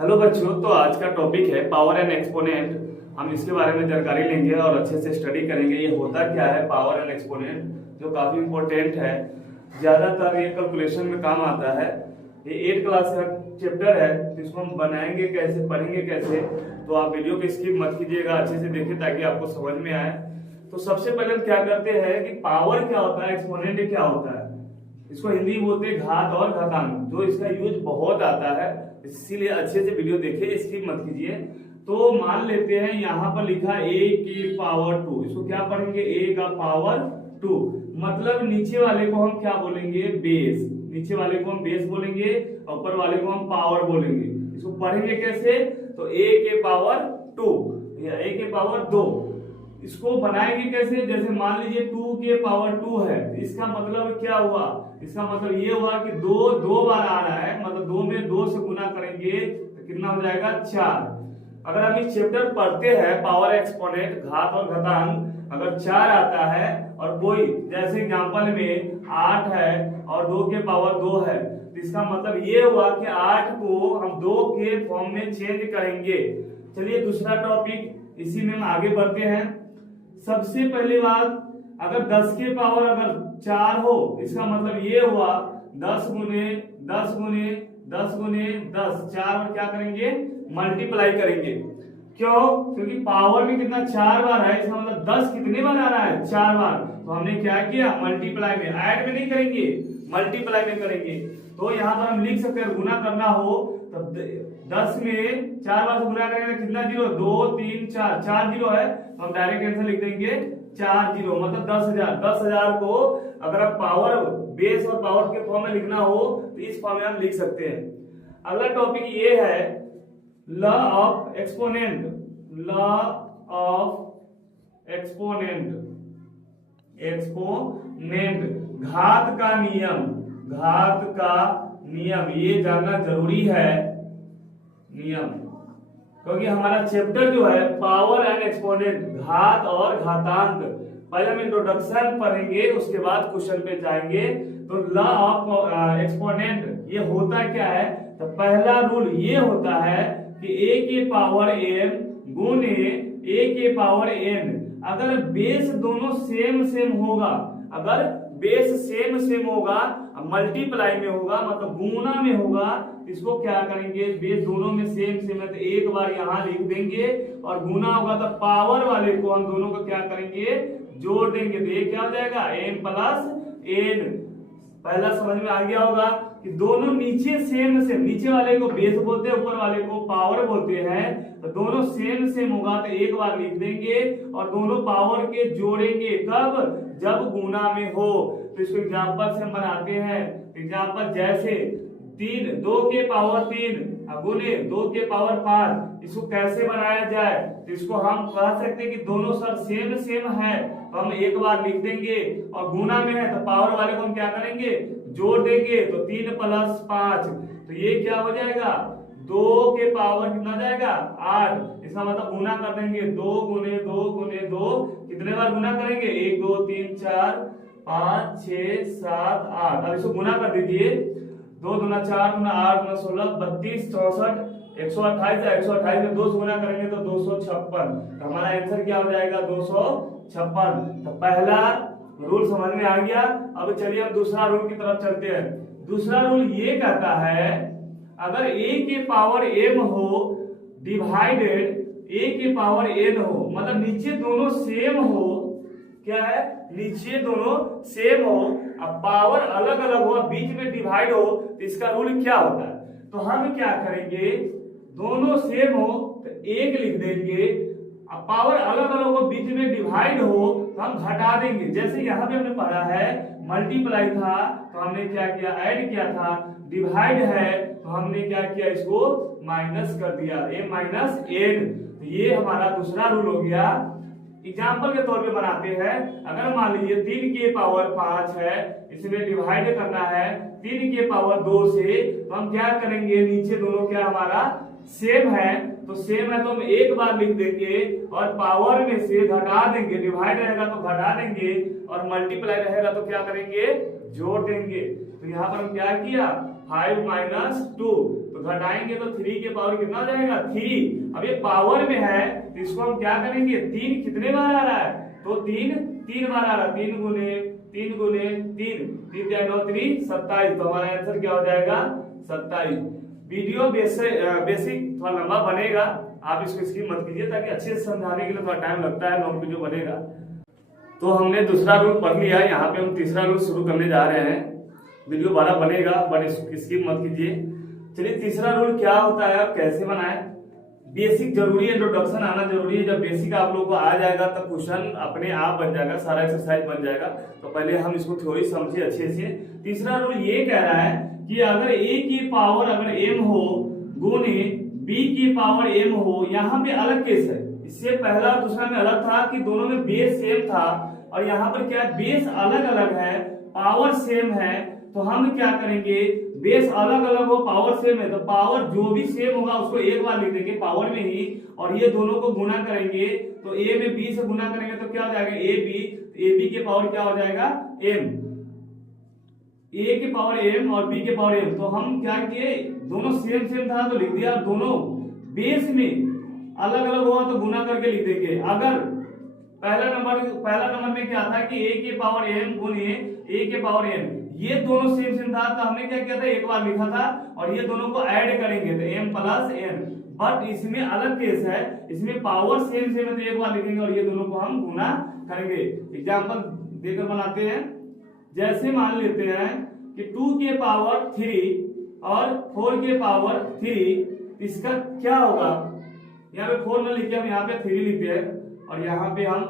Hello बच्चों, तो आज का टॉपिक है पावर एंड एक्सपोनेंट। हम इसके बारे में जानकारी लेंगे और अच्छे से स्टडी करेंगे। ये होता क्या है पावर एंड एक्सपोनेंट, जो काफी इंपॉर्टेंट है। ज्यादातर ये कैलकुलेशन में काम आता है। ये 8 क्लास का चैप्टर है, तो इसको हम बनाएंगे कैसे, पढ़ेंगे कैसे, तो आप वीडियो को स्किप मत कीजिएगा, अच्छे से देखिए ताकि आपको समझ में आए। तो सबसे पहले हम क्या करते हैं कि पावर क्या होता है, एक्सपोनेंट क्या होता है। इसको हिंदी में बोलते हैं घात और घातांक, जो इसका यूज बहुत आता है, इसीलिए अच्छे से वीडियो देखिए, स्किप मत कीजिए। तो मान लेते हैं यहाँ पर लिखा a की पावर 2, इसको क्या पढ़ेंगे a का पावर 2, मतलब नीचे वाले को हम क्या बोलेंगे, बेस। नीचे वाले को हम बेस बोलेंगे, ऊपर वाले को हम पावर बोलेंगे। इसको पढ़ेंगे कैसे, तो a के पावर 2 या a के पावर 2। इसको बनाएंगे कैसे, जैसे मान लीजिए 2 के पावर 2 है, इसका मतलब क्या हुआ, इसका मतलब ये हुआ कि दो बार आ रहा है, मतलब 2 में 2 से गुना करेंगे तो कितना हो जाएगा, 4। अगर हम इस चैप्टर पढ़ते हैं पावर एक्सपोनेंट, घात और घातांक, अगर 4 आता है और कोई जैसे एग्जांपल में 8 है और 2 के पावर 2 है, तो इसका मतलब ये हुआ कि 8 को हम 2 के फॉर्म में चेंज करेंगे। चलिए दूसरा टॉपिक, इसी में हम आगे बढ़ते हैं। सबसे पहली बात, अगर 10 के पावर अगर 4 हो, इसका मतलब ये हुआ 10 गुने 10 गुने 10 गुने 10, 4 और क्या करेंगे, मल्टीप्लाई करेंगे। क्यों, क्योंकि पावर में कितना 4 बार है, इसका मतलब 10 कितने बार आ रहा है, 4 बार। तो हमने क्या किया, मल्टीप्लाई में, ऐड में नहीं करेंगे, मल्टीप्लाई में करेंगे। तो यहाँ पर हम लिख सकते हैं, गुना करना हो तो 10 में 4 बार से गुना करेंगे कितना जीरो, 2 3 4, 4 जीरो है, तो हम डायरेक्ट आंसर लिख देंगे 4 जीरो, मतलब 10,000। 10,000 को अगर आप पावर बेस और पावर के फॉर्म में लिखना हो तो इस फॉर्म में हम लिख सकते हैं। अगला टॉपिक ये है law of exponent. Law of exponent, exponent घात का नियम, घात का नियम, ये जानना जरूरी है नियम, क्योंकि हमारा चैप्टर जो है पावर एंड एक्सपोनेंट, घात और घातांक। पहले हम इंट्रोडक्शन पढ़ेंगे, उसके बाद क्वेश्चन पे जाएंगे। तो लॉ ऑफ एक्सपोनेंट ये होता क्या है, तो पहला रूल ये होता है कि a के पावर m गुने a के पावर n, अगर बेस दोनों सेम सेम होगा, अगर बेस सेम सेम होगा, मल्टीप्लाई में होगा, मतलब गुना में होगा, इसको क्या करेंगे, बेस दोनों में सेम सेम है तो एक बार यहाँ लिख देंगे, और गुना होगा तो पावर वाले को हम दोनों को क्या करेंगे, जोड़ देंगे। तो ये क्या हो जाएगा, m प्लस n। पहला समझ में आ गया होगा कि दोनों नीचे सेम सेम, नीचे वाले को बेस बोलते हैं, ऊपर वाले को पावर बोलते हैं, तो दोनों सेम सेम होगा तो एक बार लिख देंगे और दोनों पावर के जोड़ेंगे। कब, जब गुना में हो। तो इसको एग्जांपल से हम बनाते हैं। एग्जांपल जैसे 2 के पावर 3 गुने 2 के पावर 5, इसको कैसे बनाया जाए, तो इसको हम कह सकते हैं कि दोनों सर सेम सेम है, तो हम एक बार लिख देंगे, और गुना में है तो पावर वाले को हम क्या करेंगे, जोड़ देंगे। तो 3 प्लस 5, तो ये क्या हो जाएगा, 2 के पावर कितना जाएगा, 8। इसका मतलब गुना कर देंगे, 2 गुने 2 गुने 2, कितने बार गुना करेंगे, 1 2 3 4 5 6 7 8। अब इसको गुना कर दीजिए, 2 दूना 4 दूना 8 दूना 16 32 64 128 है, 128 में 2 से गुना करेंगे तो 256। तो हमारा आंसर क्या हो जाएगा, 256। तो पहला रूल समझ में आ गया। अब चलिए हम दूसरा रूल की तरफ चलते हैं। दूसरा रूल ये कहता है, अगर a के पावर m हो डिवाइडेड a के पावर n हो, मतलब नीचे दोनों सेम हो, क्या है, नीचे दोनों सेम हो, अब पावर अलग अलग हो, बीच में डिवाइड हो, तो इसका रूल क्या होता है। तो हम क्या करेंगे, दोनों सेम हो तो 1 लिख देंगे, अब पावर अलग अलग हो, बीच में डिवाइड हो तो हम घटा देंगे। जैसे यहाँ पे हमने पढ़ा है मल्टीप्लाई था तो हमने क्या किया, ऐड किया था, डिवाइड है तो हमने क्या किया, इसको माइनस कर दिया, m माइनस n। तो ये हमारा दूसरा रूल हो गया। एग्जाम्पल के तौर पे बनाते हैं। अगर मान लीजिए 3 के पावर 5 है, इसमें डिवाइड करना है 3 के पावर 2 से, तो हम क्या करेंगे, नीचे दोनों क्या हमारा सेम है, तो सेम है तो हम एक बार लिख देंगे और पावर में से घटा देंगे। डिवाइड रहेगा तो घटा देंगे और मल्टीप्लाई रहेगा तो क्या करेंगे, जोड़ देंगे। तो यहाँ पर हम क्या किया, 5 - 2, तो तो घटाएंगे तो 3 के पावर कितना हो जाएगा 3। अब ये पावर में है तो इसको हम क्या करेंगे, 3 कितने बार आ रहा है, तो 3 बार आ रहा है, 3 गुने 3 गुने 3, 3 9 3 27। तो हमारा आंसर क्या हो जाएगा 27। वीडियो बेसिक थोड़ा लंबा बनेगा, आप इसको स्किप मत कीजिए ताकि अच्छे से समझाने के लिए थोड़ा टाइम लगता है, लॉन्ग वीडियो बनेगा। तो हमने दूसरा रूल पढ़ लिया, यहाँ पे हम तीसरा रूल शुरू करने जा रहे हैं। वीडियो बड़ा बनेगा बट स्किप मत कीजिए। चलिए तीसरा रूल क्या होता है, कैसे बनाए। बेसिक जरूरी है, इंट्रोडक्शन आना जरूरी है। जब बेसिक आप लोगों को आ जाएगा तो क्वेश्चन अपने आप बन जाएगा, सारा एक्सरसाइज बन जाएगा। तो पहले हम इसको थ्योरी समझिए अच्छे से। तीसरा रूल ये कह रहा है कि अगर a की पावर अगर m हो गुने b की पावर m हो, यहाँ पे अलग केस है, इससे पहला और दूसरा में अलग था कि दोनों में बेस सेम था, और यहाँ पर क्या बेस अलग अलग है, पावर सेम है। तो हम क्या करेंगे, बेस अलग अलग हो पावर सेम है तो पावर जो भी सेम होगा उसको एक बार लिख देंगे पावर में ही, और ये दोनों को गुना करेंगे तो a में b से गुना करेंगे तो क्या हो जाएगा ab के पावर क्या हो जाएगा m, a के पावर m और b के पावर m। तो हम क्या किए, दोनों सेम सेम था तो लिख दिया, दोनों बेस में अलग अलग हुआ तो गुना करके लिख देंगे। अगर पहला नंबर में क्या था कि a के पावर m गुने a के पावर m, ये दोनों सेम सेम था तो हमने क्या किया था, एक बार लिखा था, और ये दोनों को ऐड करेंगे तो m प्लस n। बट इसमें अलग केस है, इसमें पावर सेम सेम है तो एक बार लिखेंगे और ये दोनों को हम गुना करेंगे। एग्जांपल देकर बनाते हैं। जैसे मान लेते हैं कि 2 के पावर 3 और 4 के पावर 3, इसका क्या होगा, यहाँ पे 4 न लिख के हम यहाँ पे 3 लिखते हैं, और यहाँ पे हम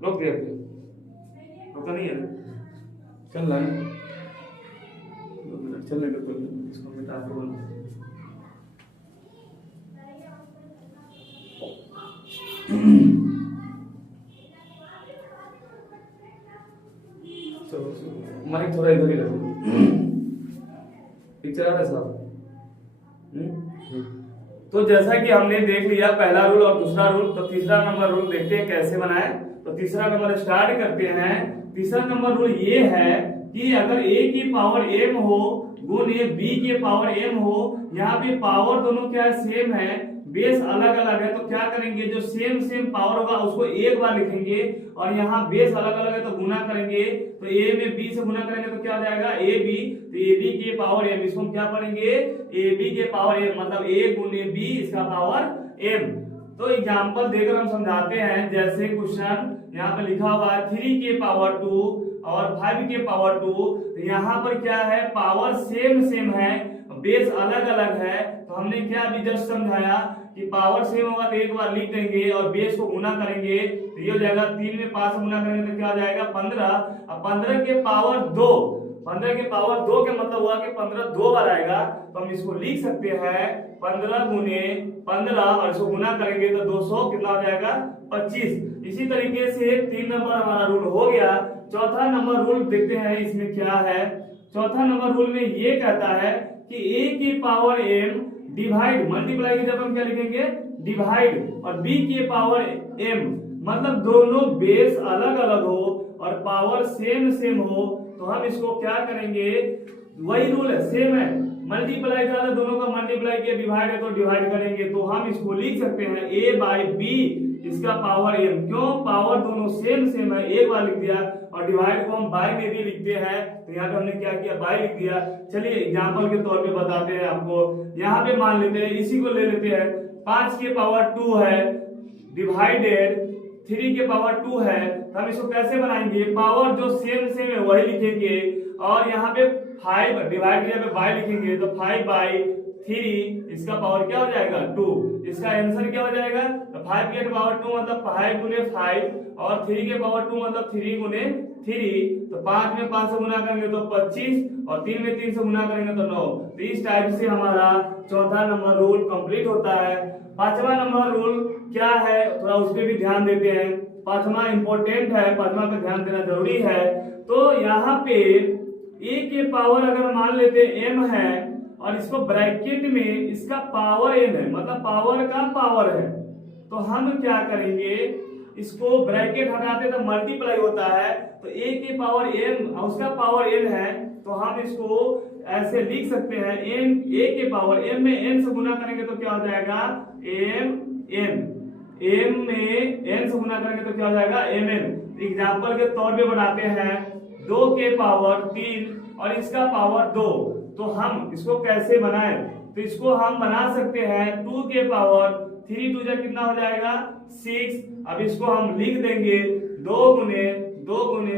रोक दिया, रोका नहीं है, चल रहा है, चलने दो, इसको मिटा के बोलो। माइक थोड़ा इधर ही रखो, पिक्चर आ रहा है साहब। तो जैसा कि हमने देख लिया पहला रूल और दूसरा रूल, तो तीसरा नंबर रूल देखते हैं कैसे बनाए। तो तीसरा नंबर स्टार्ट करते हैं। तीसरा नंबर रूल ये है कि अगर a की पावर m हो गुने b के पावर m हो, यहाँ पे पावर दोनों क्या है सेम है, बेस अलग अलग है, तो क्या करेंगे, जो सेम सेम पावर होगा उसको एक बार लिखेंगे, और यहाँ बेस अलग अलग है तो गुना करेंगे, तो a में b से गुना करेंगे तो क्या हो जाएगा ab, तो ab के पावर m, इसको हम क्या पढ़ेंगे ab के पावर m, मतलब a गुने b इसका पावर m। तो एग्जांपल देकर हम समझाते हैं। जैसे क्वेश्चन यहाँ पे लिखा हुआ है 3 के पावर 2 और 5 के पावर 2, तो यहाँ पर क्या है, पावर सेम सेम है, बेस अलग अलग है। तो हमने क्या अभी जस्ट समझाया कि पावर सेम होगा तो एक बार लिख देंगे और बेस को गुना करेंगे, तो ये हो जाएगा 3 में 5 गुना करेंगे तो क्या हो जाएगा 15। अब 15 के पावर 2, 15 के पावर 2 के मतलब हुआ कि 15 दो बार आएगा, तो हम इसको लिख सकते हैं 15 गुने 15, और इसको गुना करेंगे तो 200 कितना हो जाएगा 25। इसी तरीके से 3 नंबर हमारा रूल हो गया। चौथा नंबर रूल देखते हैं इसमें क्या है। चौथा नंबर रूल में ये कहता है कि a की पावर m डिवाइड, मल्टीप्लाई की जब हम क्या लिखेंगे डिवाइड, और b की पावर m, मतलब दोनों बेस अलग अलग हो और पावर सेम सेम हो, तो हम इसको क्या करेंगे, वही रूल है सेम है, मल्टीप्लाई था तो दोनों का मल्टीप्लाई किया, डिवाइड है तो डिवाइड करेंगे, तो हम इसको लिख सकते हैं a बाई बी इसका पावर m। क्यों, पावर दोनों सेम सेम है, एक बार लिख दिया, और डिवाइड को हम बाई में भी लिखते हैं, तो यहाँ पे हमने क्या किया बाई लिख दिया। चलिए एग्जांपल के तौर पे बताते हैं आपको। यहाँ पे मान लेते हैं, इसी को ले लेते हैं, 5 के पावर 2 है डिवाइडेड 3 के पावर 2 है, हम इसको कैसे बनाएंगे, पावर जो सेम सेम है वही लिखेंगे, और यहाँ पे 5 डिवाइड किया पे बाई लिखेंगे, तो 5 बाई 3 इसका पावर क्या हो जाएगा 2। इसका आंसर क्या हो जाएगा, तो 5 के पावर 2 मतलब 5 गुने 5, और 3 के पावर 2 मतलब 3 गुने 3, तो 5 में 5 से गुना करेंगे तो 25, और 3 में 3 से गुना करेंगे तो 9। तो इस टाइप से हमारा चौथा नंबर रूल कंप्लीट होता है। पांचवा नंबर रूल क्या है, थोड़ा उस पर भी ध्यान देते हैं। पांचवा इंपॉर्टेंट है, पांचवा पे ध्यान देना जरूरी है। तो यहाँ पे a के पावर अगर मान लेते m है, और इसको ब्रैकेट में इसका पावर n है, मतलब पावर का पावर है, तो हम क्या करेंगे, इसको ब्रैकेट हटाते तो मल्टीप्लाई होता है, तो a के पावर m उसका पावर n है, तो हम इसको ऐसे लिख सकते हैं n a के पावर m में n से गुना करेंगे तो क्या हो जाएगा m में n से गुना करेंगे तो क्या हो जाएगा mn। एग्जाम्पल के तौर पे बनाते हैं 2 के पावर 3 और इसका पावर 2, तो हम इसको कैसे बनाएं? तो इसको हम बना सकते हैं 2 के पावर 3 2 जा कितना हो जाएगा 6। अब इसको हम लिख देंगे 2 गुने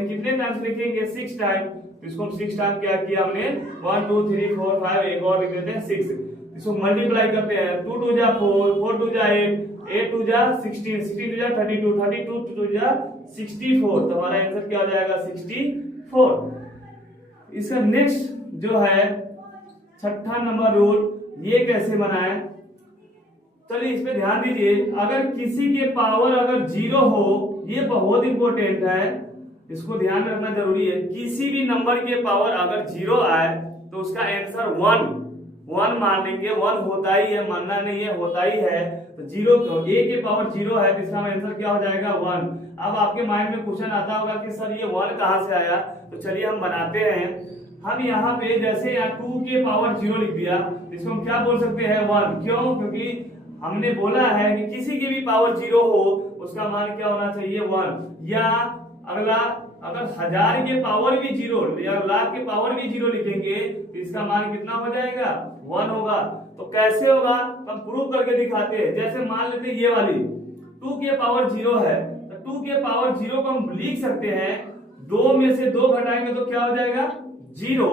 कितने टाइम्स लिखेंगे 6 टाइम, तो इसको हम 6 टाइम क्या किया हमने 1 2 3 4 5 एक और लिख देते हैं 6। इसको मल्टीप्लाई करते हैं 2 2 जा 4 4 2 जा 8 8 2 जा 16 16 2 जा 32 32 2 जा 64, तो हमारा आंसर क्या हो जाएगा 64। इसका नेक्स्ट जो है छठा नंबर रूल, ये कैसे बनाए? चलिए इस पे ध्यान दीजिए। अगर किसी के पावर अगर 0 हो, ये बहुत इंपॉर्टेंट है, इसको ध्यान रखना जरूरी है। किसी भी नंबर के पावर अगर 0 आए तो उसका आंसर 1 मान लेंगे। 1 होता ही है, मानना नहीं है, होता ही है। तो 0 a के पावर 0 है तो इसका आंसर क्या हो जाएगा 1। अब आपके माइंड में क्वेश्चन आता होगा कि सर ये 1 कहां से आया? तो चलिए हम बनाते हैं। हम यहाँ पे जैसे यहाँ 2 के पावर 0 लिख दिया, इसको हम क्या बोल सकते हैं 1। क्यों? क्योंकि हमने बोला है कि किसी की भी पावर 0 हो उसका मान क्या होना चाहिए 1। या अगला, अगर 1000 के पावर भी 0 या लाख के पावर भी 0 लिखेंगे तो इसका मान कितना हो जाएगा 1 होगा। तो कैसे होगा हम प्रूव करके दिखाते हैं। जैसे मान लेते हैं ये वाली 2 के पावर 0 है, तो 2 के पावर 0 को हम लिख सकते हैं 2 में से 2 घटाएंगे तो क्या हो जाएगा 0।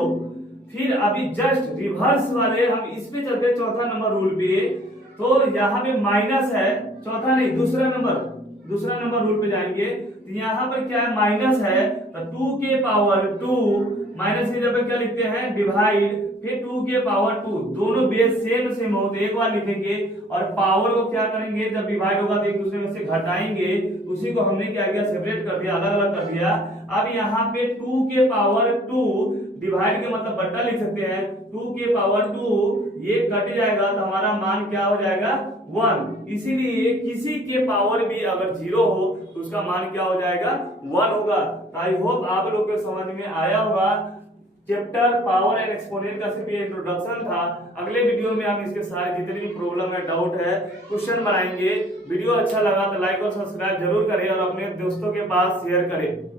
फिर अभी जस्ट रिवर्स वाले हम इस पे चलते चौथा नंबर रूल पे, तो यहाँ पे माइनस है, चौथा नहीं दूसरा नंबर रूल पे जाएंगे तो यहाँ पर क्या है माइनस है, तो 2 के पावर 2 माइनस की जगह क्या लिखते हैं डिवाइड, फिर 2 के पावर 2 दोनों बेस सेम हो तो एक बार लिखेंगे और पावर को क्या करेंगे जब डिवाइड होगा तो एक दूसरे में से घटाएंगे। उसी को हमने क्या किया सेपरेट कर दिया, अलग अलग कर दिया। अब यहाँ पे 2 के पावर 2 डिवाइड के मतलब बट्टा लिख सकते हैं 2 के पावर 2 ये कट जाएगा तो हमारा मान क्या हो जाएगा 1। इसीलिए किसी के पावर भी अगर 0 हो तो उसका मान क्या हो जाएगा 1 होगा। आई होप आप लोग को समझ में आया होगा। चैप्टर पावर एंड एक्सपोनेंट का सिर्फ ये इंट्रोडक्शन था। अगले वीडियो में हम इसके सारे जितने भी प्रॉब्लम है, डाउट है, क्वेश्चन बनाएंगे। वीडियो अच्छा लगा तो लाइक और सब्सक्राइब जरूर करें और अपने दोस्तों के पास शेयर करें।